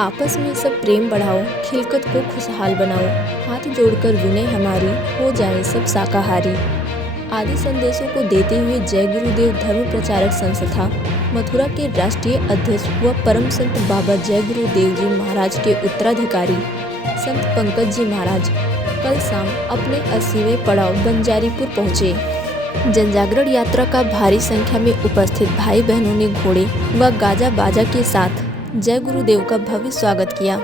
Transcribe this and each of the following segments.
आपस में सब प्रेम बढ़ाओ, खिलकत को खुशहाल बनाओ, हाथ जोड़कर विनय हमारी, हो जाए सब शाकाहारी। आदि संदेशों को देते हुए जय गुरुदेव धर्म प्रचारक संस्था मथुरा के राष्ट्रीय अध्यक्ष व परम संत बाबा जय गुरुदेव जी महाराज के उत्तराधिकारी संत पंकज जी महाराज कल शाम अपने 80वें पड़ाव बंजारीपुर पहुँचे। जनजागरण यात्रा का भारी संख्या में उपस्थित भाई बहनों ने घोड़े व गाजा बाजा के साथ जय गुरुदेव का भव्य स्वागत किया।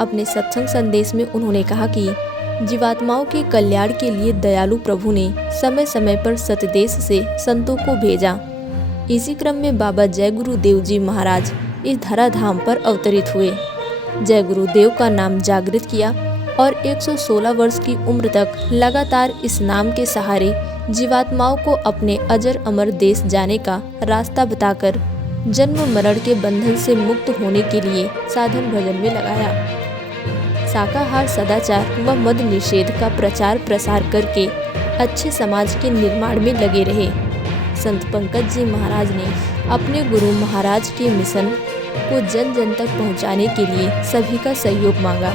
अपने सत्संग संदेश में उन्होंने कहा कि जीवात्माओं के कल्याण के लिए दयालु प्रभु ने समय समय पर सतदेश से संतों को भेजा। इसी क्रम में बाबा जय गुरुदेव जी महाराज इस धराधाम पर अवतरित हुए। जय गुरुदेव का नाम जागृत किया और 116 वर्ष की उम्र तक लगातार इस नाम के सहारे जीवात्माओं को अपने अजर अमर देश जाने का रास्ता बताकर जन्म मरण के बंधन से मुक्त होने के लिए साधन भजन में लगाया। शाकाहार सदाचार व मद निषेध का प्रचार प्रसार करके अच्छे समाज के निर्माण में लगे रहे। संत पंकज जी महाराज ने अपने गुरु महाराज के मिशन को जन जन तक पहुंचाने के लिए सभी का सहयोग मांगा।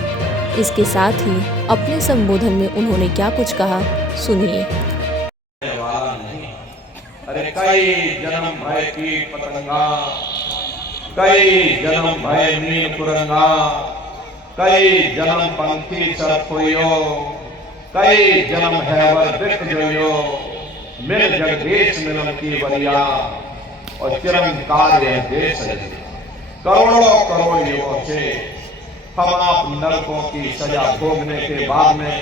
इसके साथ ही अपने संबोधन में उन्होंने क्या कुछ कहा, सुनिए। अरे कई जन्म भय की पतंगा, कई जन्म भय नील कुरंगा, कई जन्म पंखी सरखोयो, कई जन्म है वर बिक जोयो, मिल जगदीश मिलन की बलिया और चिरंकार यह देश है। करोड़ों करोड़ युगों से हम आप नरकों की सजा भोगने के बाद में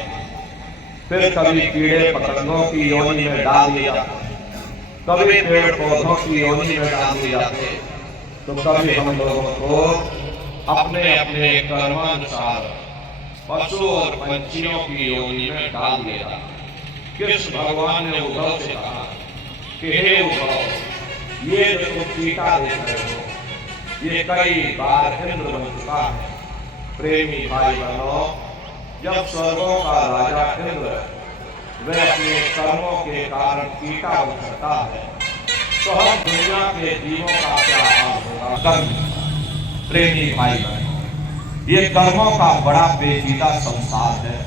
फिर कभी कीड़े पतंगों की योनि में डाल दिया, कभी पेड़ पौधों की योनि में डाल दिए जाते, तो कभी हम लोगों को अपने अपने कर्मानुसार पशु और पंछियों की योनि में डाल दिया। कृष्ण भगवान ने उद्धव से कहा कि हे उद्धव, ये जो तुम चीता देख रहे हो, ये कई बार इंद्र बन चुका है। प्रेमी भाई बहनों, जब स्वर्गों का राजा इंद्र वह अपने कर्मों के कारण कीटा बन सकता है, तो हम दुनिया के जीवों का क्या हाल होगा। कर्म, प्रेमी भाई बहनों, ये कर्मों का बड़ा पेचीदा संसार है।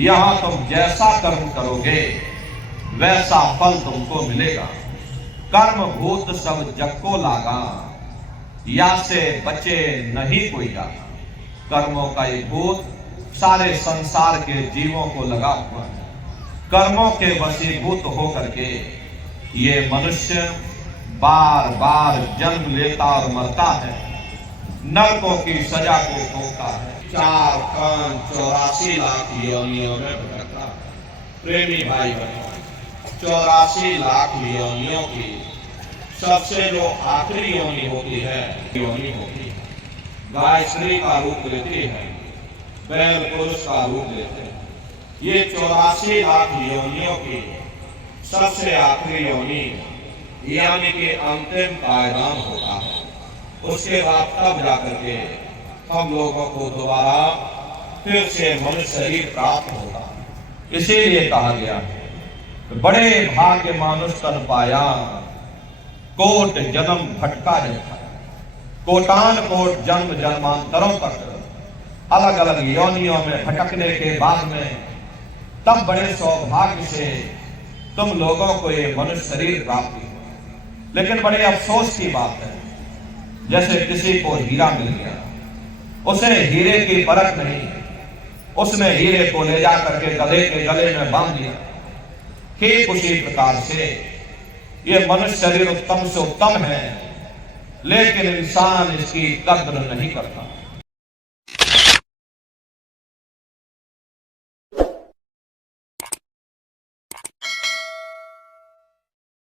यहाँ तुम जैसा कर्म करोगे वैसा फल तुमको मिलेगा। कर्म भूत सब जग को लागा, या से बचे नहीं कोई जागा। कर्मों का ये भूत सारे संसार के जीवों को लगा हुआ है। कर्मों के वशीभूत होकर के ये मनुष्य बार बार जन्म लेता और मरता है, नरकों की सजा को भोगता है, 4 कान 84 लाख योनियों में भटकता है। प्रेमी भाई बहनों, 84 लाख योनियों की सबसे जो आखिरी योनि होती है, योनि होती है। गाय स्त्री का रूप लेती है, बैल पुरुष का रूप लेते हैं। ये 84 लाख योनियों की सबसे आखिरी योनि यानी कि अंतिम पायदान होता है। उसके बाद तब जाकर के हम लोगों को दोबारा फिर से मनुष्य शरीर प्राप्त होता है। इसीलिए कहा गया कि बड़े भाग्य मानुष तन पाया, कोट जन्म भटका रहता है। कोटान कोट जन्म जन्मांतरों तक अलग अलग योनियों में भटकने के बाद में तब बड़े सौभाग्य से तुम लोगों को ये मनुष्य शरीर प्राप्त हुआ। लेकिन बड़े अफसोस की बात है, जैसे किसी को हीरा मिल गया, उसे हीरे की परख नहीं, उसने हीरे को ले जा करके गधे के गले में बांध दिया। ठीक उसी प्रकार से ये मनुष्य शरीर उत्तम से उत्तम है, लेकिन इंसान इसकी कद्र नहीं करता।